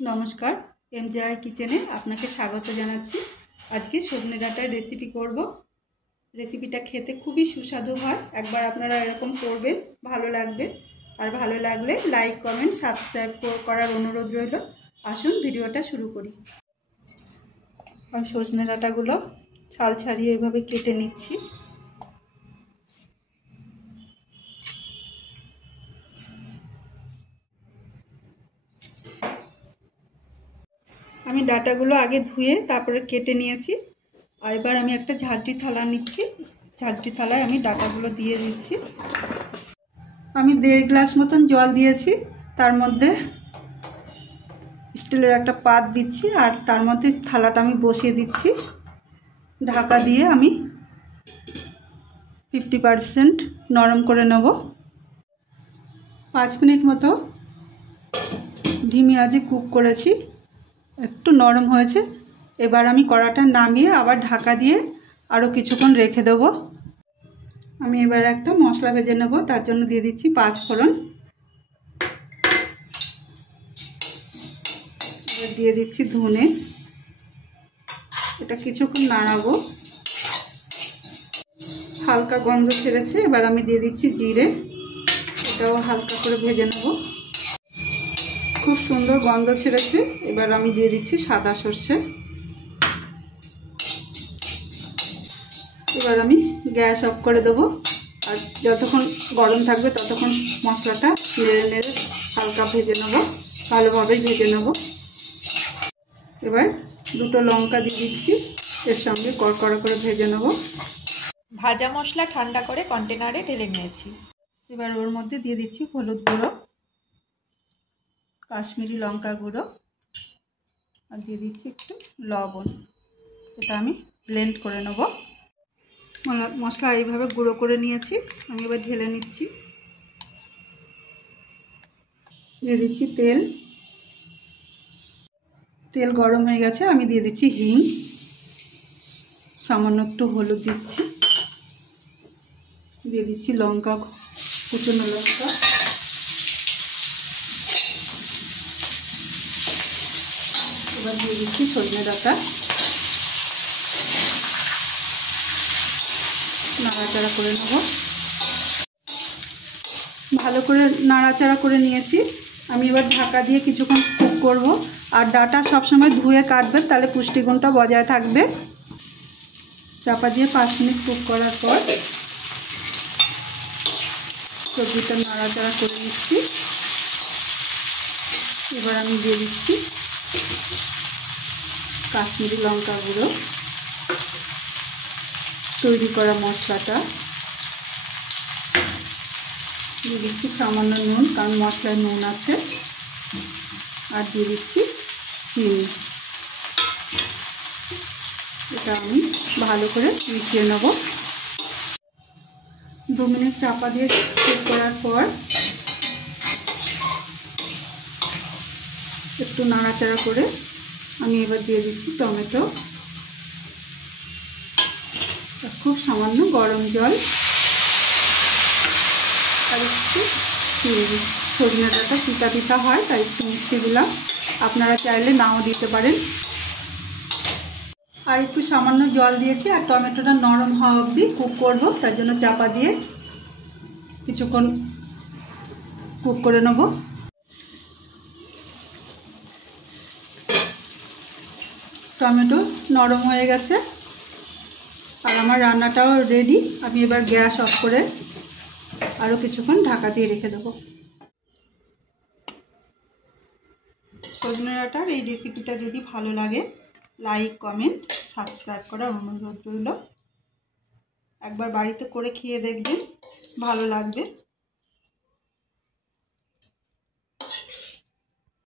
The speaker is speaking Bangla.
নমস্কার, এমজেআই কিচেনে আপনাকে স্বাগত জানাচ্ছি। আজকে সজনে ডাঁটার রেসিপি করব। রেসিপিটা খেতে খুবই সুস্বাদু হয়। একবার আপনারা এরকম করবেন, ভালো লাগবে। আর ভালো লাগলে লাইক, কমেন্ট, সাবস্ক্রাইব করার অনুরোধ রইল। আসুন ভিডিওটা শুরু করি। আর সজনে ডাঁটাগুলো ছাল ছাড়িয়ে এইভাবে কেটে নিচ্ছি। আমি ডাঁটাগুলো আগে ধুয়ে তারপরে কেটে নিয়েছি। আর এবার আমি একটা ঝাঁঝরি থালা নিচ্ছি। ঝাঁঝরি থালায় আমি ডাঁটাগুলো দিয়ে দিচ্ছি। আমি 1.5 গ্লাস মতন জল দিয়েছি। তার মধ্যে স্টিলের একটা পাত দিচ্ছি আর তার মধ্যে থালাটা আমি বসিয়ে দিচ্ছি। ঢাকা দিয়ে আমি 50% নরম করে নেব। 5 মিনিট মতো ধিমি আঁচে কুক করেছি, একটু নরম হয়েছে। এবার আমি কড়াটা নামিয়ে আবার ঢাকা দিয়ে আরও কিছুক্ষণ রেখে দেবো। আমি এবার একটা মশলা ভেজে নেব। তার জন্য দিয়ে দিচ্ছি 5 ফোড়ন, এবার দিয়ে দিচ্ছি ধনে। এটা কিছুক্ষণ নাড়াবো। হালকা গন্ধ ছেড়েছে। এবার আমি দিয়ে দিচ্ছি জিরে, এটাও হালকা করে ভেজে নেব। খুব সুন্দর গন্ধ ছেড়েছে। এবার আমি দিয়ে দিচ্ছি সাদা সর্ষে। এবার আমি গ্যাস অফ করে দেবো। আর যতক্ষণ গরম থাকবে ততক্ষণ মশলাটা নেড়ে নেড়ে হালকা ভেজে নেব, ভালোভাবে ভেজে নেব। এবার 2টো লঙ্কা দিয়ে দিচ্ছি, এর সঙ্গে কড়কড়া করে ভেজে নেব। ভাজা মশলা ঠান্ডা করে কন্টেনারে ঢেলে নিয়েছি। এবার ওর মধ্যে দিয়ে দিচ্ছি হলুদ গুঁড়ো, কাশ্মীরি লঙ্কা গুঁড়ো, আর দিয়ে দিচ্ছি একটু লবণ। এটা আমি ব্লেন্ড করে নেব। মশলা এইভাবে গুঁড়ো করে নিয়েছি। আমি এবার ঢেলে নিচ্ছি। দিয়ে দিচ্ছি তেল। তেল গরম হয়ে গেছে। আমি দিয়ে দিচ্ছি হিং, সামান্য একটু হলুদ দিচ্ছি, দিয়ে দিচ্ছি লঙ্কা, কুচনো লঙ্কা, এবার দিয়ে দিচ্ছি সজনে ডাঁটা। নাড়াচাড়া করে নেব। ভালো করে নাড়াচাড়া করে নিয়েছি। আমি এবার ঢাকা দিয়ে কিছুক্ষণ কুক করব। আর ডাঁটা সবসময় ধুয়ে কাটবেন, তাহলে পুষ্টিগুণটা বজায় থাকবে। চাপা দিয়ে 5 মিনিট কুক করার পর সবজিটা নাড়াচাড়া করে নিচ্ছি। এবার আমি দিয়ে দিচ্ছি কাশ্মীরি লঙ্কা গুঁড়ো, তৈরি করা মশলাটা দিয়ে দিচ্ছি, সামান্য নুন, কারণ মশলায় নুন আছে, আর দিয়ে দিচ্ছি চিনি। এটা আমি ভালো করে মিশিয়ে নেব। 2 মিনিট চাপা দিয়ে কুক করার পর একটু নাড়াচাড়া করে আমি এবার দিয়ে দিচ্ছি টমেটো, খুব সামান্য গরম জল, আর একটু চিনি। সজনে ডাঁটা পিতা পিতা হয়, তাই একটু মিষ্টি দিলাম। আপনারা চাইলে নাও দিতে পারেন। আর একটু সামান্য জল দিয়েছি। আর টমেটোটা নরম হওয়া অবধি কুক করব, তার জন্য চাপা দিয়ে কিছুক্ষণ কুক করে নেব। টমেটো নরম হয়ে গেছে আর আমার রান্নাটাও রেডি। আমি এবার গ্যাস অফ করে আরও কিছুক্ষণ ঢাকা দিয়ে রেখে দেবো। সজনে ডাঁটার এই রেসিপিটা যদি ভালো লাগে, লাইক, কমেন্ট, সাবস্ক্রাইব করার অনুরোধ রইল। একবার বাড়িতে করে খেয়ে দেখবেন, ভালো লাগবে।